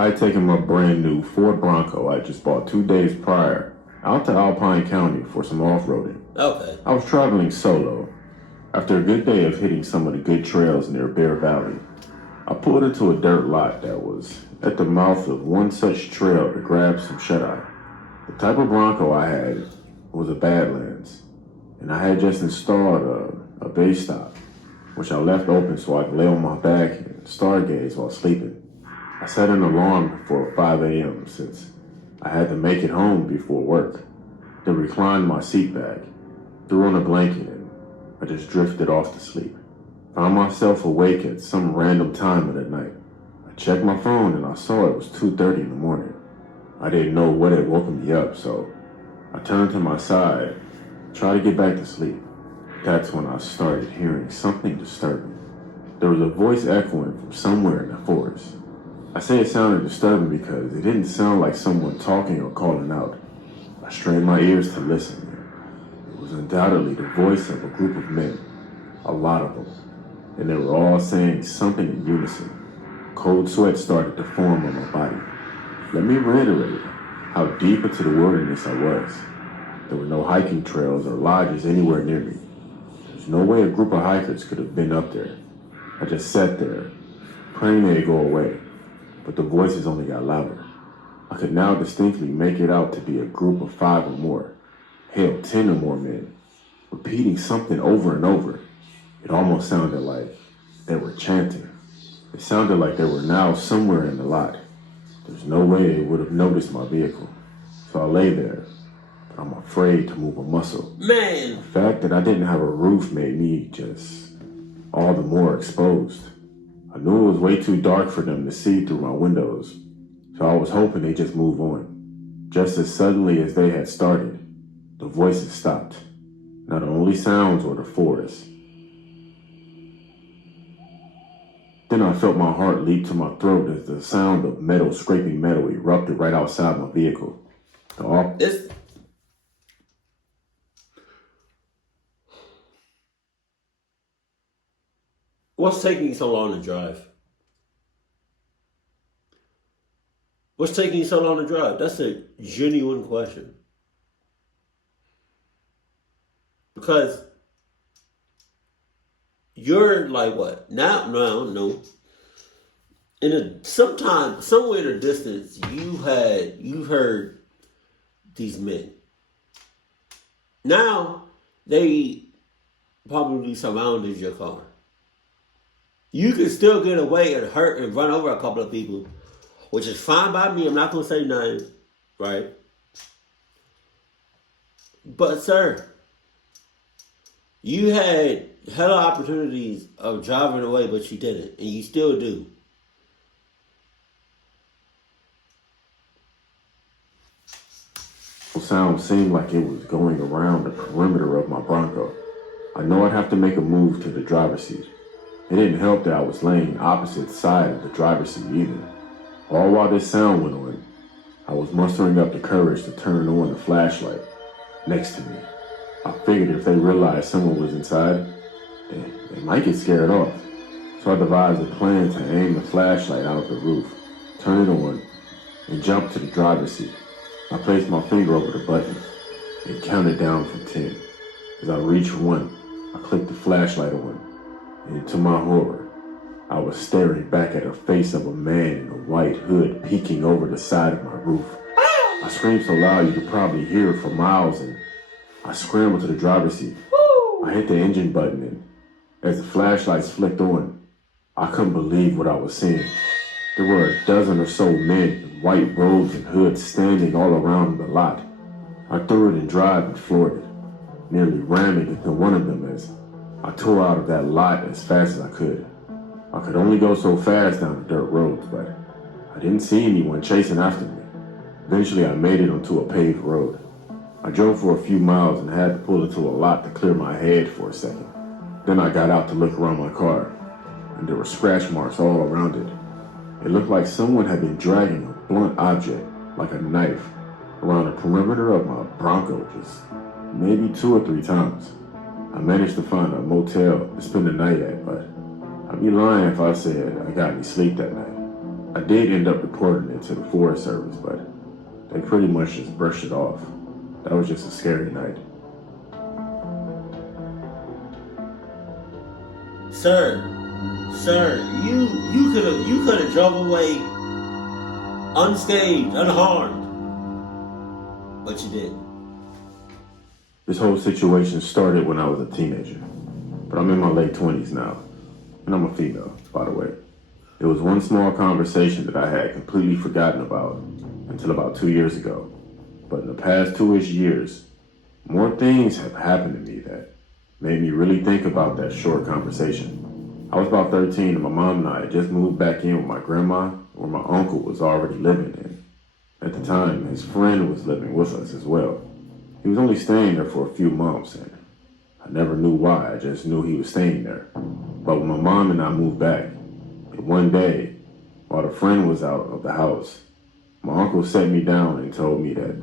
I had taken my brand new Ford Bronco I just bought 2 days prior out to Alpine County for some off-roading. Okay. I was traveling solo. After a good day of hitting some of the good trails near Bear Valley, I pulled into a dirt lot that was at the mouth of one such trail to grab some shut-eye. The type of Bronco I had was a Badlands, and I had just installed a base stop, which I left open so I could lay on my back and stargaze while sleeping. I set an alarm for 5 a.m. since I had to make it home before work, then reclined my seat back, threw on a blanket, and I just drifted off to sleep. Found myself awake at some random time of the night. I checked my phone and I saw it was 2:30 in the morning. I didn't know what had woken me up, so I turned to my side, tried to get back to sleep. That's when I started hearing something disturbing. There was a voice echoing from somewhere in the forest. I say it sounded disturbing because it didn't sound like someone talking or calling out. I strained my ears to listen. It was undoubtedly the voice of a group of men, a lot of them, and they were all saying something in unison. Cold sweat started to form on my body. Let me reiterate how deep into the wilderness I was. There were no hiking trails or lodges anywhere near me. There's no way a group of hikers could have been up there. I just sat there, praying they'd go away, but the voices only got louder. I could now distinctly make it out to be a group of 5 or more, hell, 10 or more men, repeating something over and over. It almost sounded like they were chanting. It sounded like they were now somewhere in the lot. There's no way they would have noticed my vehicle. So I lay there, but I'm afraid to move a muscle. Man! The fact that I didn't have a roof made me just all the more exposed. I knew it was way too dark for them to see through my windows, so I was hoping they'd just move on. Just as suddenly as they had started, the voices stopped. Now the only sounds were the forest. Then I felt my heart leap to my throat as the sound of metal scraping metal erupted right outside my vehicle. What's taking you so long to drive? What's taking you so long to drive? That's a genuine question. Because you're like what? No. Somewhere in the distance, you've heard these men. Now they probably surrounded your car. You can still get away and hurt and run over a couple of people, which is fine by me. I'm not going to say nothing, right? But, sir, you had hella opportunities of driving away, but you didn't, and you still do. The sound seemed like it was going around the perimeter of my Bronco. I know I'd have to make a move to the driver's seat. It didn't help that I was laying opposite side of the driver's seat either. All while this sound went on, I was mustering up the courage to turn on the flashlight next to me. I figured if they realized someone was inside, they might get scared off. So I devised a plan to aim the flashlight out the roof, turn it on, and jump to the driver's seat. I placed my finger over the button and counted down from 10. As I reached 1, I clicked the flashlight on. And to my horror, I was staring back at the face of a man in a white hood peeking over the side of my roof. I screamed so loud you could probably hear it for miles, and I scrambled to the driver's seat. I hit the engine button, and as the flashlights flicked on, I couldn't believe what I was seeing. There were a dozen or so men in white robes and hoods standing all around the lot. I threw it in drive and floored it, nearly ramming into one of them as I tore out of that lot as fast as I could. I could only go so fast down the dirt roads, but I didn't see anyone chasing after me. Eventually, I made it onto a paved road. I drove for a few miles and had to pull into a lot to clear my head for a second. Then I got out to look around my car, and there were scratch marks all around it. It looked like someone had been dragging a blunt object, like a knife, around the perimeter of my Bronco just maybe 2 or 3 times. I managed to find a motel to spend the night at, but I'd be lying if I said I got any sleep that night. I did end up reporting it to the Forest Service, but they pretty much just brushed it off. That was just a scary night. Sir, you could have drove away unscathed, unharmed, but you didn't. This whole situation started when I was a teenager, but I'm in my late 20s now, and I'm a female, by the way. There was one small conversation that I had completely forgotten about until about 2 years ago. But in the past 2-ish years, more things have happened to me that made me really think about that short conversation. I was about 13 and my mom and I had just moved back in with my grandma where my uncle was already living in. At the time, his friend was living with us as well. He was only staying there for a few months and I never knew why, I just knew he was staying there. But when my mom and I moved back, one day, while the friend was out of the house, my uncle sat me down and told me that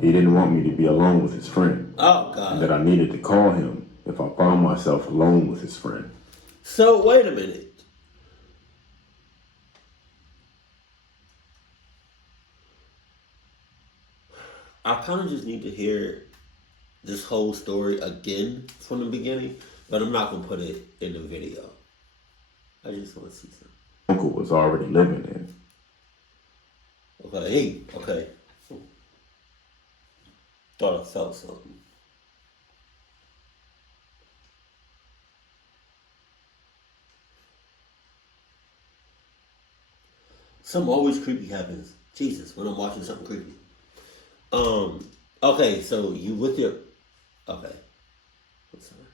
he didn't want me to be alone with his friend. Oh, God. And that I needed to call him if I found myself alone with his friend. So, wait a minute. I kind of just need to hear this whole story again from the beginning, but I'm not going to put it in the video. I just want to see something. Uncle was already living in. Okay. Thought I felt something. Something always creepy happens. Jesus, when I'm watching something creepy. Okay, so you with your... Okay. I'm sorry.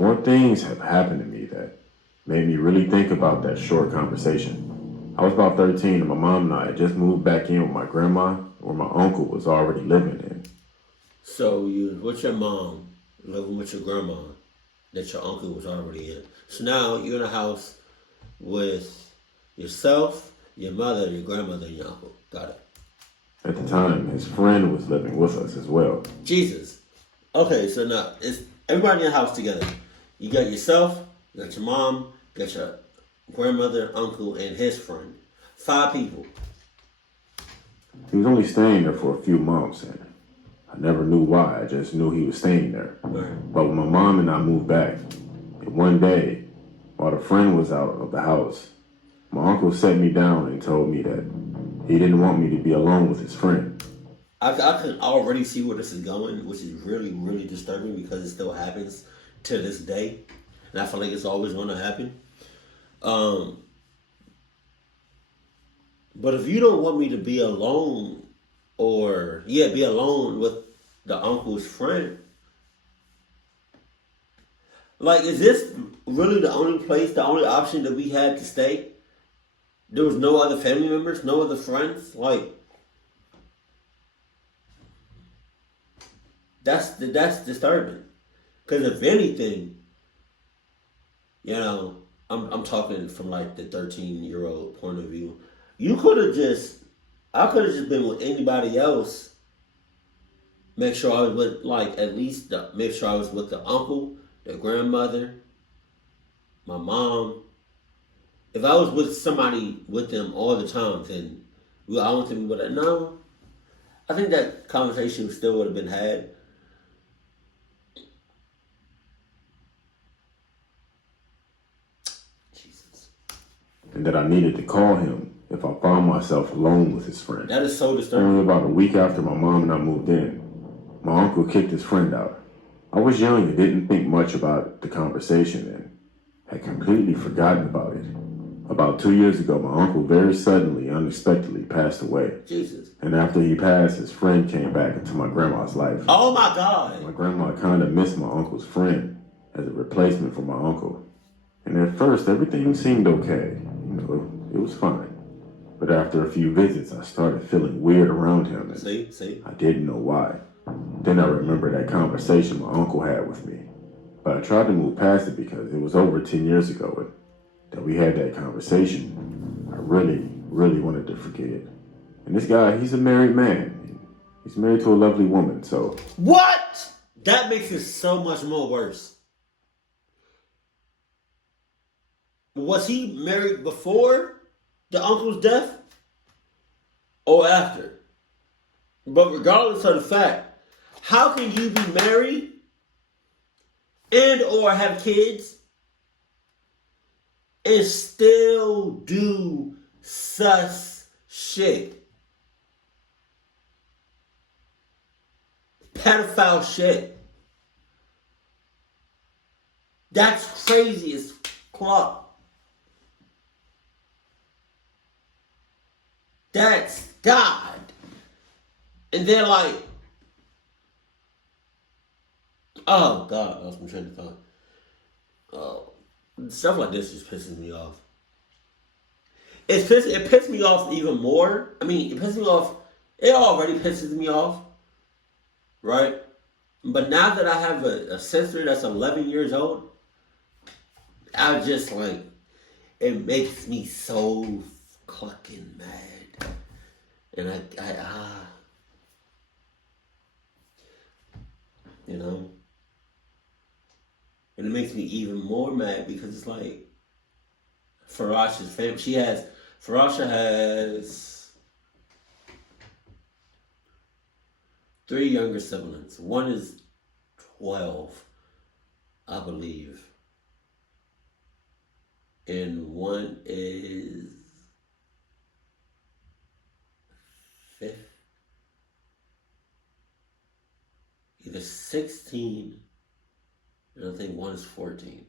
More things have happened to me that made me really think about that short conversation. I was about 13 and my mom and I had just moved back in with my grandma where my uncle was already living in. So you with your mom, living with your grandma that your uncle was already in. So now you're in a house with yourself, your mother, your grandmother, and your uncle. Got it. At the time, his friend was living with us as well. Jesus. Okay, so now it's everybody in your house together. You got yourself, you got your mom, you got your grandmother, uncle, and his friend. 5 people. He was only staying there for a few months, and I never knew why. I just knew he was staying there. Right. But when my mom and I moved back, one day, while the friend was out of the house, my uncle sat me down and told me that he didn't want me to be alone with his friend. I can already see where this is going, which is really, really disturbing because it still happens to this day. And I feel like it's always going to happen. But if you don't want me to be alone be alone with the uncle's friend, like, is this really the only option that we had to stay? There was no other family members, no other friends? Like, that's disturbing. Because if anything, I'm talking from like the 13-year-old point of view. I could have just been with anybody else. Make sure I was with make sure I was with the uncle, the grandmother, my mom. If I was with somebody with them all the time, then I want to be with it. No, I think that conversation still would have been had. Jesus. And that I needed to call him if I found myself alone with his friend. That is so disturbing. Only about a week after my mom and I moved in, my uncle kicked his friend out. I was young and didn't think much about the conversation and had completely forgotten about it. About 2 years ago, my uncle very suddenly, unexpectedly passed away. Jesus. And after he passed, his friend came back into my grandma's life. Oh my God. My grandma kind of missed my uncle's friend as a replacement for my uncle. And at first, everything seemed okay. It was fine. But after a few visits, I started feeling weird around him. And See? I didn't know why. Then I remembered that conversation my uncle had with me. But I tried to move past it because it was over 10 years ago and that we had that conversation. I really, really wanted to forget it. And this guy, he's a married man. He's married to a lovely woman, so... What? That makes it so much more worse. Was he married before the uncle's death or after. But regardless of the fact, how can you be married and or have kids and still do sus shit? Pedophile shit. That's crazy as fuck. That's God. And they're like, oh God, I lost my train of thought. Oh, stuff like this just pisses me off. It pisses me off even more. I mean, it pisses me off. It already pisses me off, right? But now that I have a sister that's 11 years old, I just like, it makes me so fucking mad. And you know, and it makes me even more mad because it's like Farasha's family. Farasha has 3 younger siblings. One is 12, I believe, and one is 5, either 16, and I think one is 14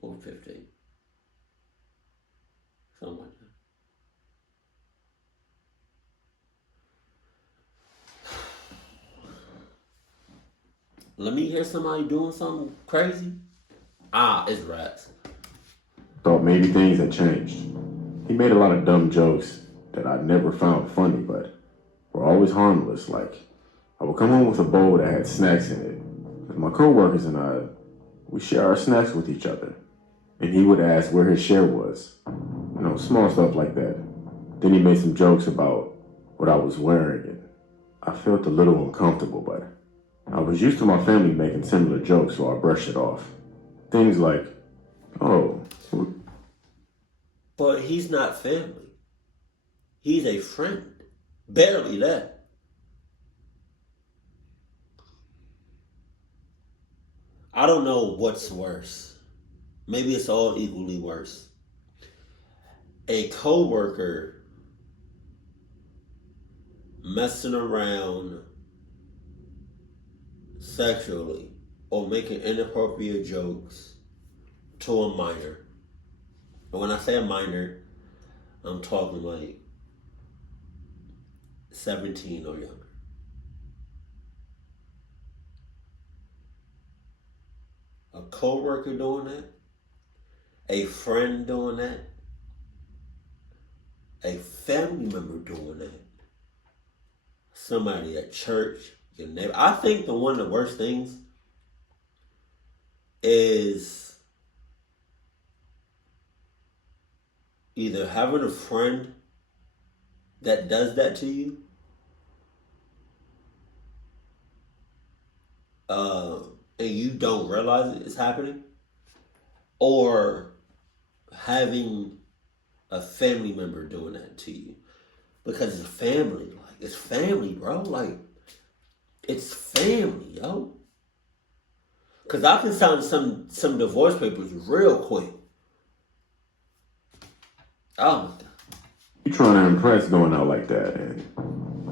or 15. Something like that. Let me hear somebody doing something crazy. It's rats. Thought maybe things had changed. He made a lot of dumb jokes that I never found funny, but were always harmless. Like, I would come home with a bowl that had snacks in it. With my coworkers and I, we share our snacks with each other. And he would ask where his share was. You know, small stuff like that. Then he made some jokes about what I was wearing, and I felt a little uncomfortable, but I was used to my family making similar jokes, so I brushed it off. Things like, oh. But he's not family. He's a friend. Barely that. I don't know what's worse. Maybe it's all equally worse. A coworker messing around sexually or making inappropriate jokes to a minor. And when I say a minor, I'm talking like 17 or younger. A coworker doing that, a friend doing that, a family member doing that, somebody at church, your neighbor. I think one of the worst things is either having a friend that does that to you, and you don't realize it's happening, or having a family member doing that to you. Because it's family. Like, it's family, bro. Like, it's family, yo. Because I can sign some divorce papers real quick. Oh, my God. You trying to impress going out like that, and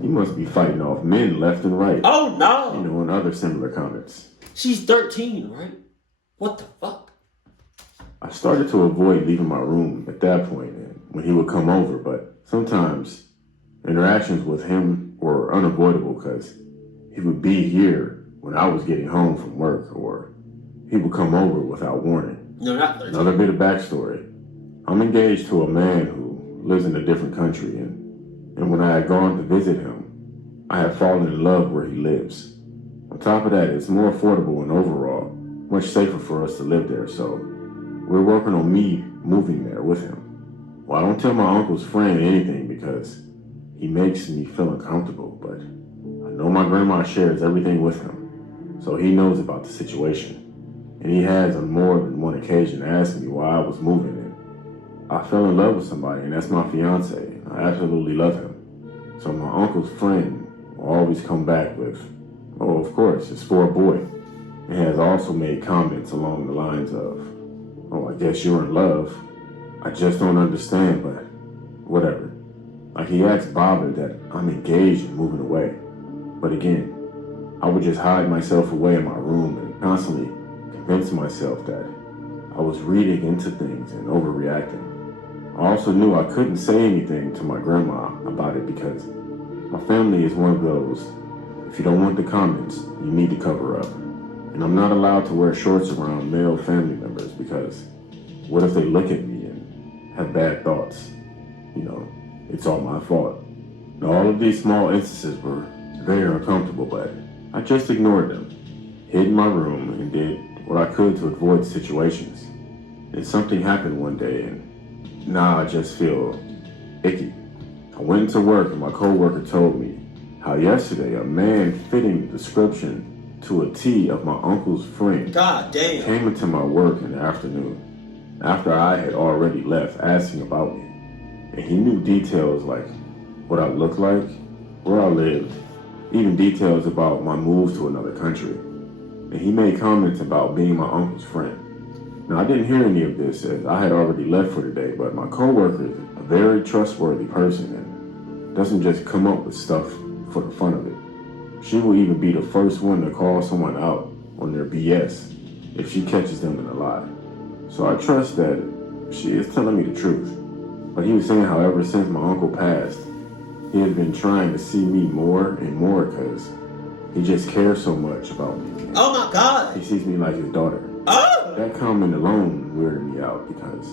you must be fighting off men left and right. Oh, no. You know, and other similar comments. She's 13, right? What the fuck? I started to avoid leaving my room at that point and when he would come over, but sometimes interactions with him were unavoidable because he would be here when I was getting home from work, or he would come over without warning. No, not 13. Another bit of backstory. I'm engaged to a man who lives in a different country, and when I had gone to visit him, I had fallen in love where he lives. On top of that, it's more affordable and overall much safer for us to live there, so we're working on me moving there with him. Well, I don't tell my uncle's friend anything because he makes me feel uncomfortable, but I know my grandma shares everything with him, so he knows about the situation. And he has on more than one occasion asked me why I was moving, and I fell in love with somebody, and that's my fiance. I absolutely love him. So my uncle's friend will always come back with, oh, of course, it's for a boy. And has also made comments along the lines of, oh, I guess you're in love. I just don't understand, but whatever. Like he acts bothered that I'm engaged and moving away. But again, I would just hide myself away in my room and constantly convince myself that I was reading into things and overreacting. I also knew I couldn't say anything to my grandma about it because my family is one of those, if you don't want the comments, you need to cover up. And I'm not allowed to wear shorts around male family members because what if they look at me and have bad thoughts? You know, it's all my fault. And all of these small instances were very uncomfortable, but I just ignored them, hid in my room, and did what I could to avoid situations. And something happened one day, and now I just feel icky. I went into work, and my coworker told me how yesterday a man fitting the description to a T of my uncle's friend God damn. came into my work in the afternoon after I had already left, asking about me. And he knew details like what I looked like, where I lived, even details about my move to another country. And he made comments about being my uncle's friend. Now, I didn't hear any of this as I had already left for the day, but my coworker is a very trustworthy person and doesn't just come up with stuff for the fun of it. She will even be the first one to call someone out on their BS if she catches them in a lie. So I trust that she is telling me the truth. But he was saying how ever since my uncle passed, he has been trying to see me more and more because he just cares so much about me. Oh my God. He sees me like his daughter. Oh! That comment alone weirded me out because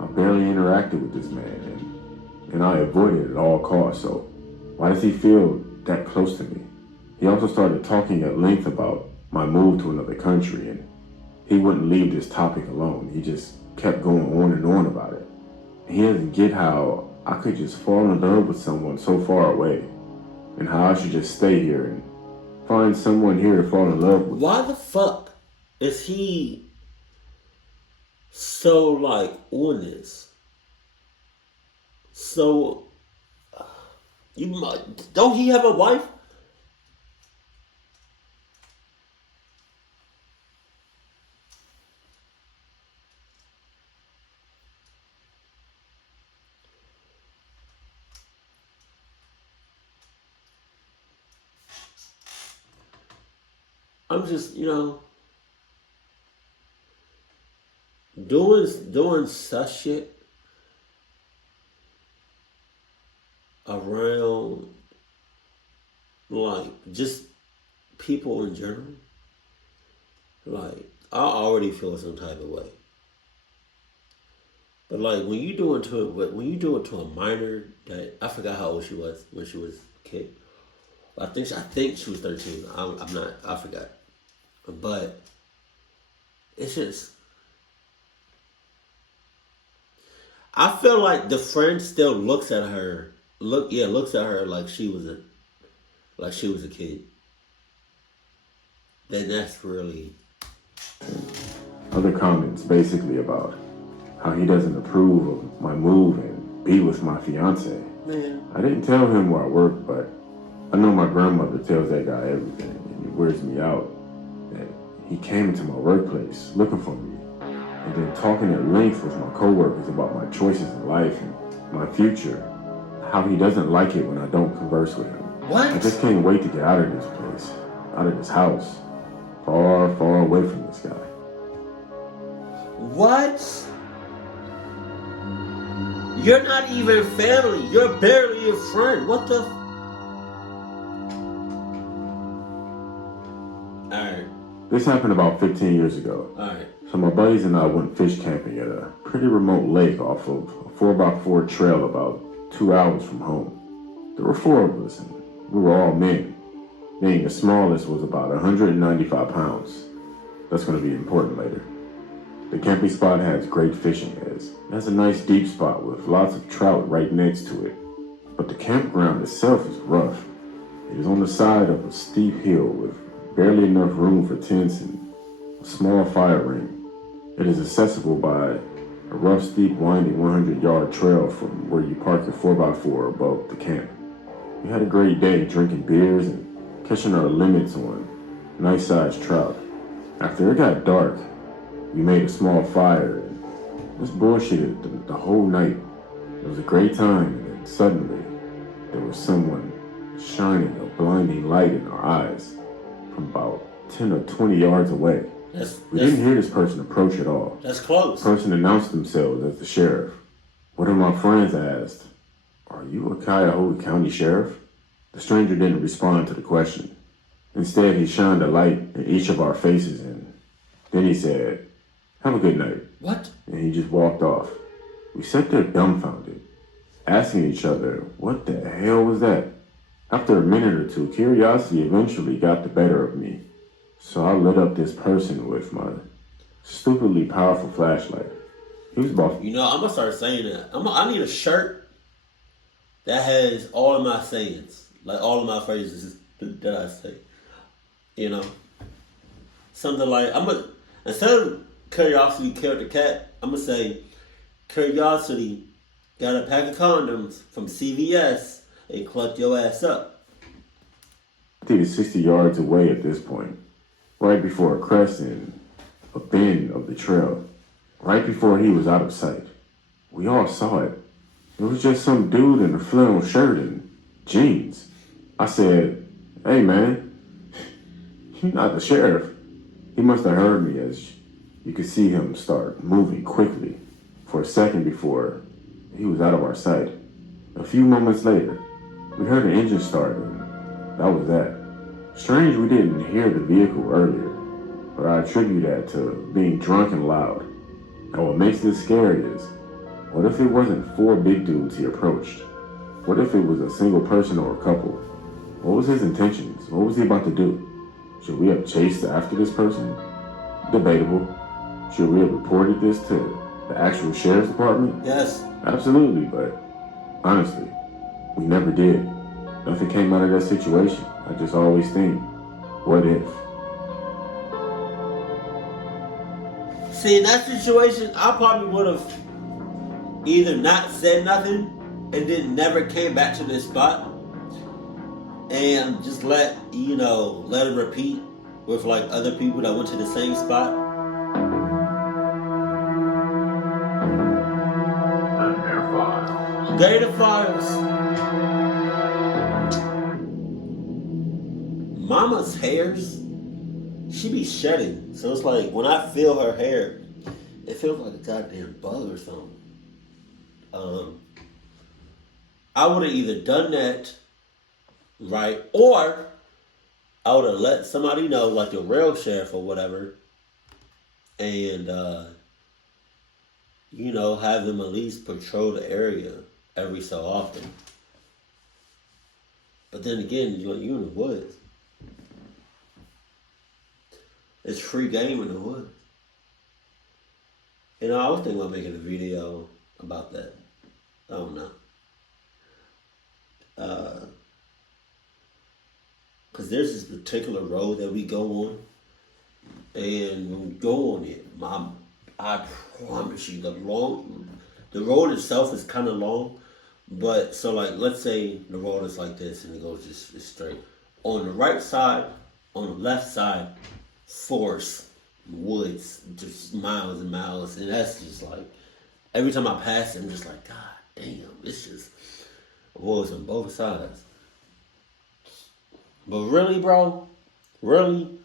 I barely interacted with this man and I avoided it at all costs. So why does he feel that close to me? He also started talking at length about my move to another country, and he wouldn't leave this topic alone. He just kept going on and on about it. He doesn't get how I could just fall in love with someone so far away, and how I should just stay here and find someone here to fall in love with. Why the fuck is he so like on this? So don't he have a wife? I'm just, doing such shit around like just people in general. Like I already feel some type of way. But like when you do it to a minor that I forgot how old she was when she was a kid. I think she was 13. I'm not. I forgot. But it's just. I feel like the friend still looks at her. Looks at her like she was a kid. Then that's really. Other comments basically about how he doesn't approve of my move and be with my fiance. Man. I didn't tell him where I work, but I know my grandmother tells that guy everything, and it weirds me out that he came into my workplace looking for me, and then talking at length with my coworkers about my choices in life and my future, how he doesn't like it when I don't converse with him. What? I just can't wait to get out of this place, out of this house, far, far away from this guy. What? You're not even family. You're barely a friend. What the? Alright. This happened about 15 years ago. Alright. So my buddies and I went fish camping at a pretty remote lake off of a 4x4 trail about 2 hours from home. There were 4 of us, and we were all men, meaning the smallest was about 195 pounds. That's going to be important later. The camping spot has great fishing as it has a nice deep spot with lots of trout right next to it. But the campground itself is rough. It is on the side of a steep hill with barely enough room for tents and a small fire ring. It is accessible by a A rough, steep, winding 100-yard trail from where you park your 4x4 above the camp. We had a great day drinking beers and catching our limits on nice-sized trout. After it got dark, we made a small fire and just bullshitted the whole night. It was a great time, and then suddenly there was someone shining a blinding light in our eyes from about 10 or 20 yards away. We didn't hear this person approach at all. That's close. The person announced themselves as the sheriff. One of my friends asked, "Are you a Cuyahoga County sheriff?" The stranger didn't respond to the question. Instead, he shined a light in each of our faces, and then he said, "Have a good night." What? And he just walked off. We sat there dumbfounded, asking each other, what the hell was that? After a minute or two, curiosity eventually got the better of me. So I lit up this person with my stupidly powerful flashlight. He was about... I'm going to start saying that. I need a shirt that has all of my sayings. Like all of my phrases that I say. Something like, instead of curiosity killed the cat, I'm going to say, curiosity got a pack of condoms from CVS and clucked your ass up. 50 to 60 yards away at this point, right before a crest and a bend of the trail, right before he was out of sight. We all saw it. It was just some dude in a flannel shirt and jeans. I said, "Hey man, you're not the sheriff." He must have heard me, as you could see him start moving quickly for a second before he was out of our sight. A few moments later, we heard an engine start, and that was that. Strange we didn't hear the vehicle earlier, but I attribute that to being drunk and loud. And what makes this scary is, what if it wasn't 4 big dudes he approached? What if it was a single person or a couple? What was his intentions? What was he about to do? Should we have chased after this person? Debatable. Should we have reported this to the actual sheriff's department? Yes. Absolutely, but honestly, we never did. Nothing came out of that situation. I just always think, what if? See, in that situation, I probably would have either not said nothing and then never came back to this spot and just let it repeat with like other people that went to the same spot. Gattor Files. Mama's hairs, she be shedding. So it's like when I feel her hair, it feels like a goddamn bug or something. I would have either done that, right, or I would have let somebody know, like the real sheriff or whatever, and have them at least patrol the area every so often. But then again, you're in the woods. It's free game in the woods. I was thinking about making a video about that. I don't know. Because there's this particular road that we go on. And when we go on it, I promise you, the road itself is kind of long. But, so like, let's say the road is like this and it goes just straight. On the right side, on the left side, forest, woods, just miles and miles. And that's just like, every time I pass it, I'm just like, God damn, it's just woods on both sides. But really, bro, really,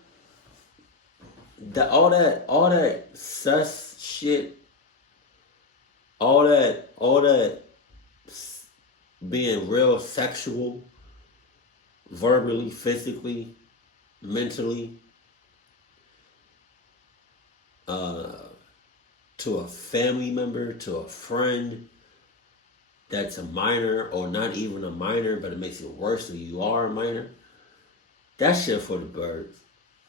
all that sus shit, all that being real sexual, verbally, physically, mentally, to a family member, to a friend that's a minor or not even a minor, but it makes it worse if you are a minor. That shit for the birds.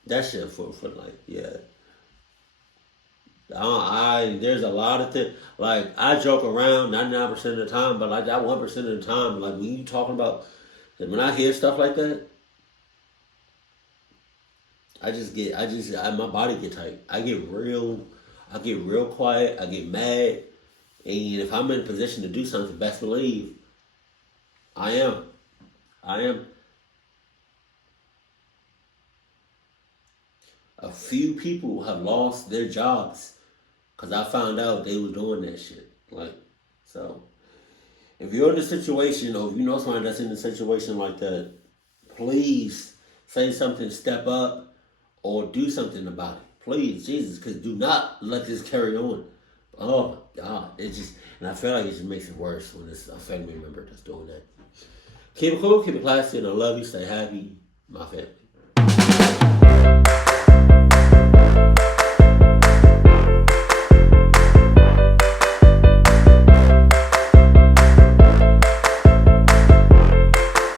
That shit for like, yeah. There's a lot of things, like, I joke around 99% of the time, but like that 1% of the time, like when you talking about, when I hear stuff like that, my body get tight. I get real quiet. I get mad. And if I'm in a position to do something, best believe I am. I am. A few people have lost their jobs because I found out they were doing that shit. Like, so if you're in a situation, or if you know somebody that's in a situation like that, please say something, step up, or do something about it. Please, Jesus, because do not let this carry on. Oh my God, it just, and I feel like it just makes it worse when it's a family member that's doing that. Keep it cool, keep it classy, and I love you. Stay happy, my family.